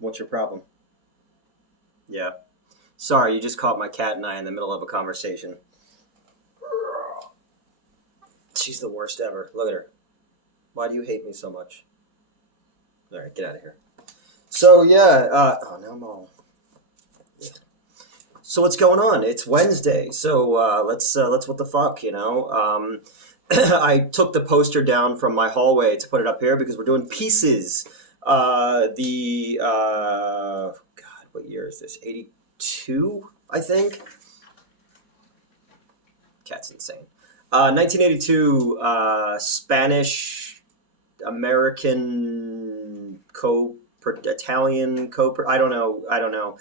What's your problem? Yeah. Sorry, you just caught my cat and I in the middle of a conversation. She's the worst ever. Look at her. Why do you hate me so much? All right, get out of here. So yeah, oh now I'm all. Yeah. So what's going on? It's Wednesday, so let's what the fuck, you know? I took the poster down from my hallway to put it up here because we're doing pieces. God, what year is this? 82, I think. Cat's insane. 1982, Spanish American Italian I don't know.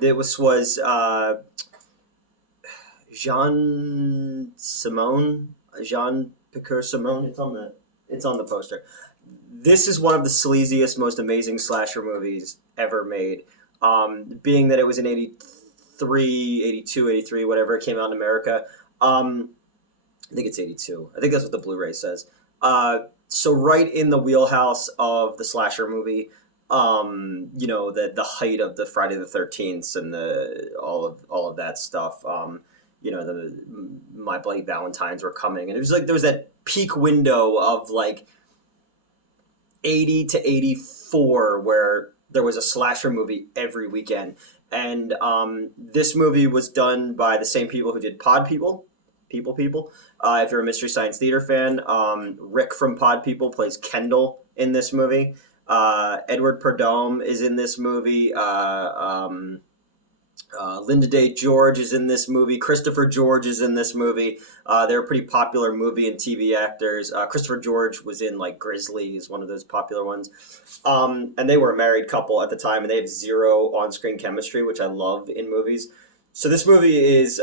It was Jean Piqueur Simone. It's on the poster. This is one of the sleaziest, most amazing slasher movies ever made. Being that it was in 83, 82, 83, whatever, it came out in America. I think it's 82. I think that's what the Blu-ray says. So right in the wheelhouse of the slasher movie, the height of the Friday the 13th and all of that stuff. The My Bloody Valentines were coming, and it was like there was that peak window of like 80 to 84 where there was a slasher movie every weekend. And this movie was done by the same people who did Pod People. If you're a Mystery Science Theater fan, Rick from Pod People plays Kendall in this movie. Edward Perdome is in this movie. Linda Day George is in this movie. Christopher George is in this movie. They're pretty popular movie and TV actors. Christopher George was in like Grizzly, is one of those popular ones. And they were a married couple at the time, and they have zero on-screen chemistry, which I love in movies. So this movie is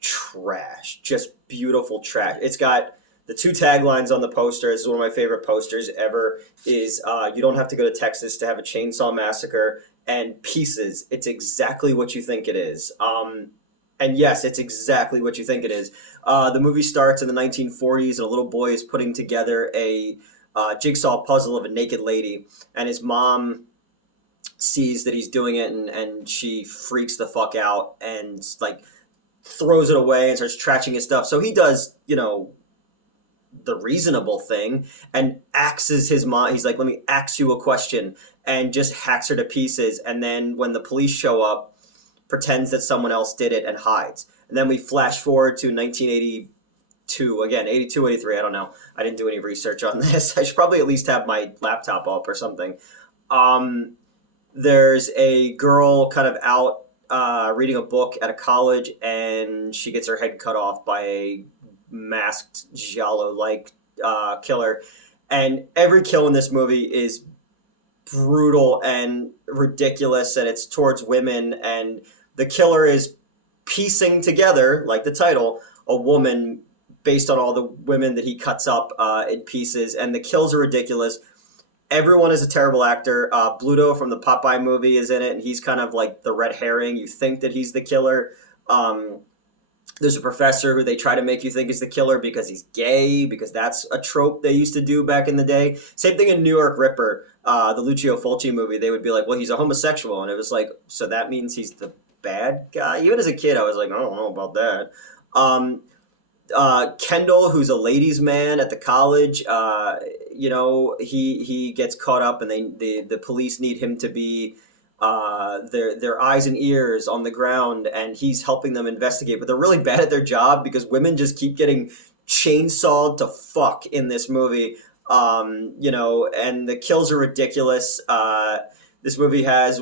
trash, just beautiful trash. It's got the two taglines on the poster. This is one of my favorite posters ever. Is you don't have to go to Texas to have a chainsaw massacre. And pieces. It's exactly what you think it is. And yes, it's exactly what you think it is. The movie starts in the 1940s, and a little boy is putting together a jigsaw puzzle of a naked lady, and his mom sees that he's doing it, and she freaks the fuck out and like throws it away and starts trashing his stuff. So he does, the reasonable thing and axes his mom. He's like, let me ask you a question, and just hacks her to pieces. And then when the police show up, pretends that someone else did it and hides. And then we flash forward to 1982, again, 82, 83, I don't know. I didn't do any research on this. I should probably at least have my laptop up or something. There's a girl kind of out reading a book at a college, and she gets her head cut off by a masked giallo-like killer. And every kill in this movie is brutal and ridiculous, and it's towards women, and the killer is piecing together, like the title, a woman based on all the women that he cuts up in pieces, and the kills are ridiculous. Everyone is a terrible actor. Bluto from the Popeye movie is in it, and he's kind of like the red herring. You think that he's the killer. There's a professor who they try to make you think is the killer because he's gay, because that's a trope they used to do back in the day. Same thing in New York Ripper, the Lucio Fulci movie. They would be like, well, he's a homosexual. And it was like, so that means he's the bad guy? Even as a kid, I was like, I don't know about that. Kendall, who's a ladies' man at the college, he gets caught up, and the police need him to be their eyes and ears on the ground, and he's helping them investigate, but they're really bad at their job because women just keep getting chainsawed to fuck in this movie. And the kills are ridiculous. This movie has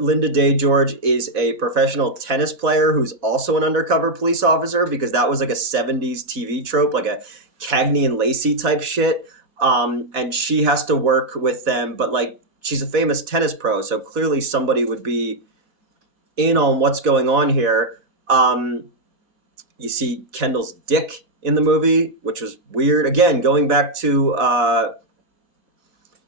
Linda Day George is a professional tennis player who's also an undercover police officer, because that was like a 70s TV trope, like a Cagney and Lacey type shit. And she has to work with them, but like, she's a famous tennis pro, so clearly somebody would be in on what's going on here. You see Kendall's dick in the movie, which was weird. Again, going back to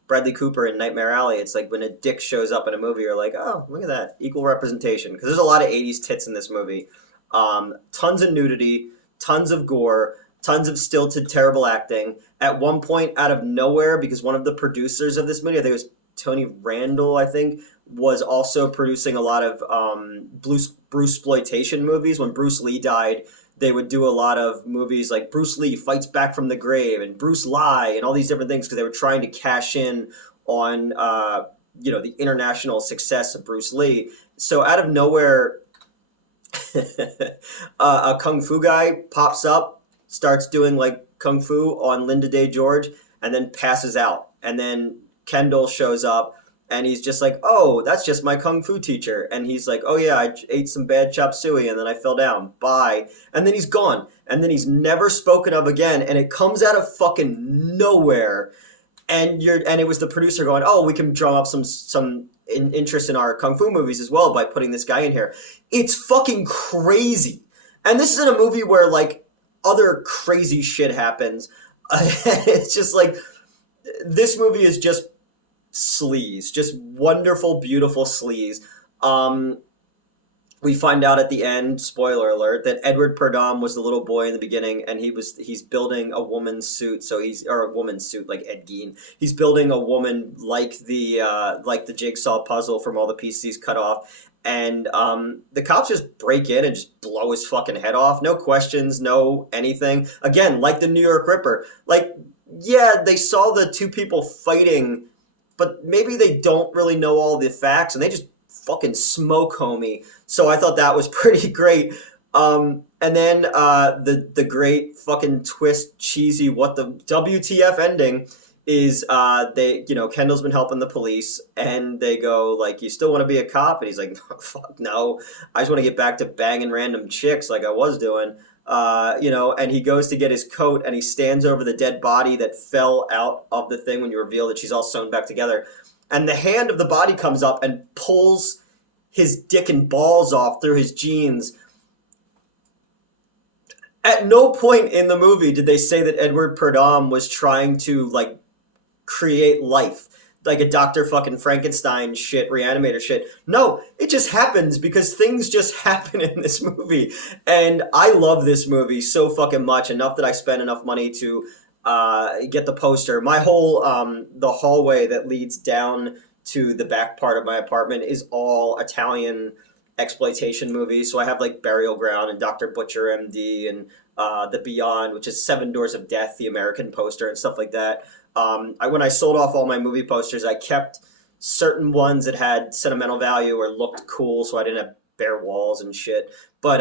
Bradley Cooper in Nightmare Alley, it's like when a dick shows up in a movie, you're like, oh, look at that, equal representation. Because there's a lot of 80s tits in this movie. Tons of nudity, tons of gore, tons of stilted, terrible acting. At one point, out of nowhere, because one of the producers of this movie, I think it was Tony Randall, I think, was also producing a lot of Bruce exploitation movies. When Bruce Lee died, they would do a lot of movies like Bruce Lee Fights Back from the Grave and Bruce Lie and all these different things because they were trying to cash in on the international success of Bruce Lee. So out of nowhere, a kung fu guy pops up, starts doing like kung fu on Linda Day George, and then passes out. And then Kendall shows up, and he's just like, "Oh, that's just my kung fu teacher." And he's like, "Oh yeah, I ate some bad chop suey, and then I fell down. Bye." And then he's gone, and then he's never spoken of again. And it comes out of fucking nowhere. And it was the producer going, "Oh, we can drum up some interest in our kung fu movies as well by putting this guy in here." It's fucking crazy. And this is in a movie where like other crazy shit happens. It's just like this movie is just sleaze, just wonderful, beautiful sleaze. We find out at the end, spoiler alert, that Edward Purdom was the little boy in the beginning, and he's building a woman's suit. Or a woman's suit like Ed Gein. He's building a woman like the jigsaw puzzle from all the pieces cut off. And the cops just break in and just blow his fucking head off. No questions, no anything. Again, like the New York Ripper. Like, yeah, they saw the two people fighting, but maybe they don't really know all the facts, and they just fucking smoke homie. So I thought that was pretty great. And then the great fucking twist, cheesy, what the WTF ending is Kendall's been helping the police, and they go like, "You still want to be a cop?" And he's like, "Fuck no, I just want to get back to banging random chicks like I was doing." And he goes to get his coat, and he stands over the dead body that fell out of the thing when you reveal that she's all sewn back together. And the hand of the body comes up and pulls his dick and balls off through his jeans. At no point in the movie did they say that Edward Purdom was trying to like create life, like a Dr. fucking Frankenstein shit, reanimator shit. No, it just happens because things just happen in this movie. And I love this movie so fucking much, enough that I spent enough money to get the poster. My whole the hallway that leads down to the back part of my apartment is all Italian exploitation movies. So I have like Burial Ground and Dr. Butcher MD and The Beyond, which is Seven Doors of Death, the American poster and stuff like that. When I sold off all my movie posters, I kept certain ones that had sentimental value or looked cool, so I didn't have bare walls and shit. But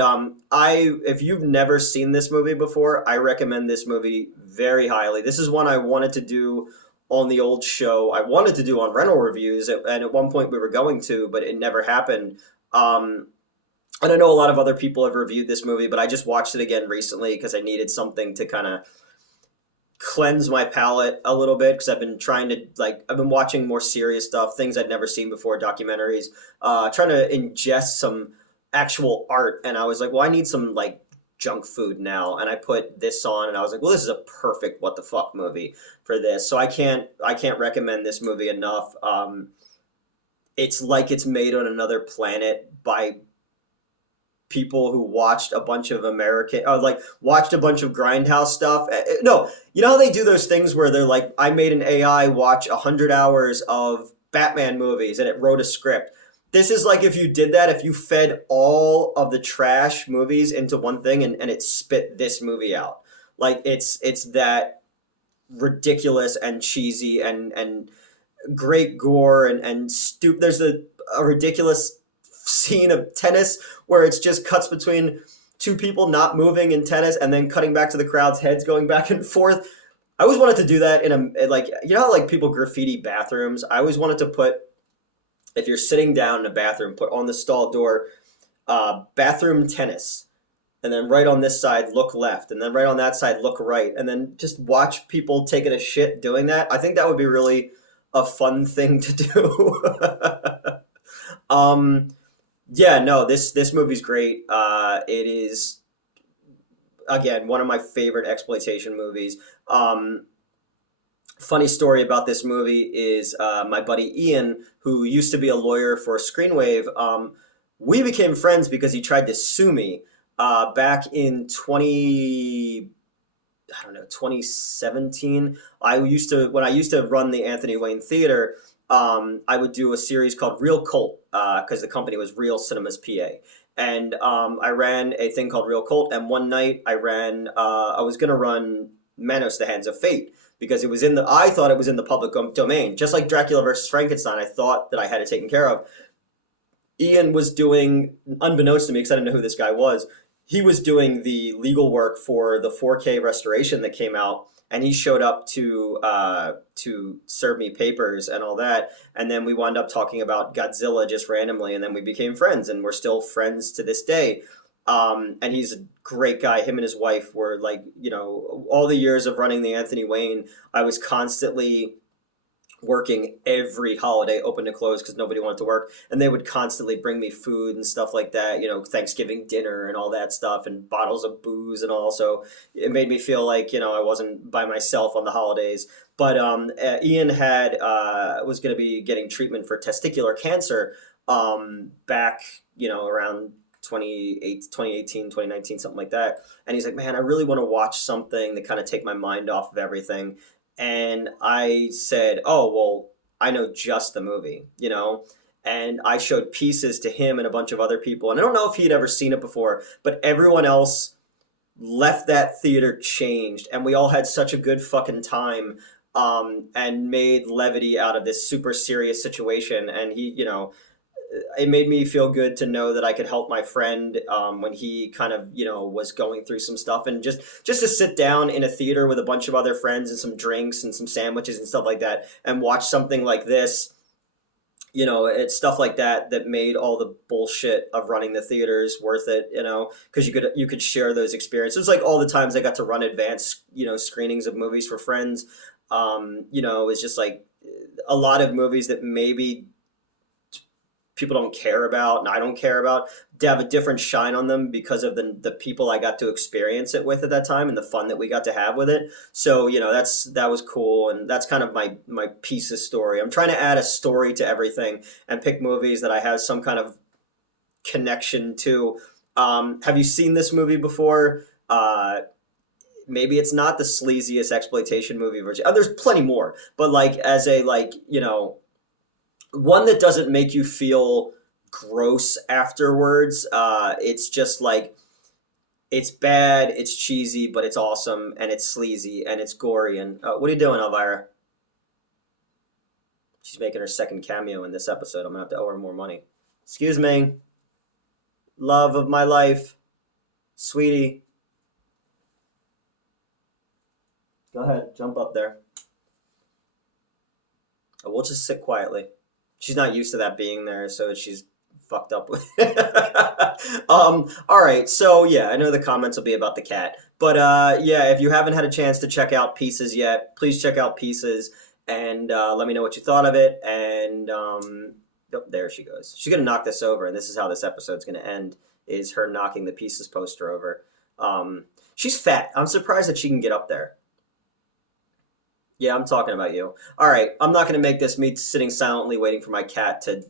if you've never seen this movie before, I recommend this movie very highly. This is one I wanted to do on the old show. I wanted to do on rental reviews, and at one point we were going to, but it never happened. And I know a lot of other people have reviewed this movie, but I just watched it again recently because I needed something to kind of cleanse my palate a little bit, because I've been watching more serious stuff, things I'd never seen before, documentaries, trying to ingest some actual art. And I was like, well, I need some like junk food now. And I put this on, and I was like, well, this is a perfect what the fuck movie for this. So I can't recommend this movie enough. It's like it's made on another planet by people who watched a bunch of watched a bunch of Grindhouse stuff. No, you know how they do those things where they're like, I made an AI watch 100 hours of Batman movies and it wrote a script. This is like if you did that, if you fed all of the trash movies into one thing and it spit this movie out. Like it's that ridiculous and cheesy and great gore and stupid. There's a ridiculous scene of tennis where it's just cuts between two people not moving in tennis and then cutting back to the crowd's heads going back and forth. I always wanted to do that how like people graffiti bathrooms. I always wanted to put, if you're sitting down in a bathroom, put on the stall door, bathroom tennis. And then right on this side, look left. And then right on that side, look right. And then just watch people taking a shit doing that. I think that would be really a fun thing to do. This movie's great. It is, again, one of my favorite exploitation movies. Funny story about this movie is my buddy Ian, who used to be a lawyer for Screenwave, we became friends because he tried to sue me back in 2017. When I used to run the Anthony Wayne Theater, I would do a series called Real Cult, because the company was Real Cinemas PA. And I ran a thing called Real Cult, and one night I was going to run Manos, the Hands of Fate, because I thought it was in the public domain. Just like Dracula versus Frankenstein, I thought that I had it taken care of. Ian was doing, unbeknownst to me, because I didn't know who this guy was, he was doing the legal work for the 4K restoration that came out, and he showed up to serve me papers and all that. And then we wound up talking about Godzilla just randomly, and then we became friends, and we're still friends to this day. And he's a great guy. Him and his wife were like, all the years of running the Anthony Wayne, I was constantly working every holiday, open to close, because nobody wanted to work, and they would constantly bring me food and stuff like that, Thanksgiving dinner and all that stuff, and bottles of booze and all. So it made me feel like I wasn't by myself on the holidays. But Ian was going to be getting treatment for testicular cancer back around 2018, 2019, something like that. And he's like, man, I really want to watch something to kind of take my mind off of everything. And I said, oh, well, I know just the movie, And I showed pieces to him and a bunch of other people. And I don't know if he'd ever seen it before, but everyone else left that theater changed. And we all had such a good fucking time, and made levity out of this super serious situation. And it made me feel good to know that I could help my friend when he kind of was going through some stuff, and just to sit down in a theater with a bunch of other friends and some drinks and some sandwiches and stuff like that, and watch something like this. It's stuff like that that made all the bullshit of running the theaters worth it. Because you could share those experiences. Like all the times I got to run advanced screenings of movies for friends. It's just like a lot of movies that maybe people don't care about and I don't care about, to have a different shine on them because of the people I got to experience it with at that time and the fun that we got to have with it. So, that was cool, and that's kind of my piece of story. I'm trying to add a story to everything and pick movies that I have some kind of connection to. Have you seen this movie before? Maybe it's not the sleaziest exploitation movie version. There's plenty more, but as a one that doesn't make you feel gross afterwards. It's just it's bad, it's cheesy, but it's awesome, and it's sleazy, and it's gory. And what are you doing, Elvira? She's making her second cameo in this episode. I'm gonna have to owe her more money. Excuse me. Love of my life. Sweetie. Go ahead, jump up there. We'll just sit quietly. She's not used to that being there, so she's fucked up with all right, so yeah, I know the comments will be about the cat, but yeah, if you haven't had a chance to check out Pieces yet, please check out Pieces, and let me know what you thought of it. And oh, there she goes. She's gonna knock this over, and this is how this episode's gonna end, is her knocking the Pieces poster over. She's fat. I'm surprised that she can get up there. Yeah, I'm talking about you. All right, I'm not going to make this me sitting silently waiting for my cat to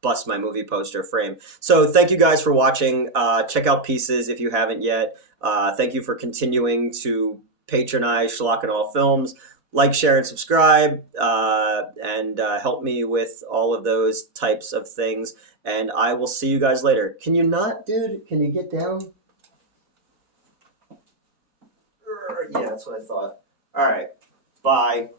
bust my movie poster frame. So thank you guys for watching. Check out Pieces if you haven't yet. Thank you for continuing to patronize Schlock and All Films. Like, share, and subscribe, and help me with all of those types of things. And I will see you guys later. Can you not, dude? Can you get down? Yeah, that's what I thought. All right. Bye.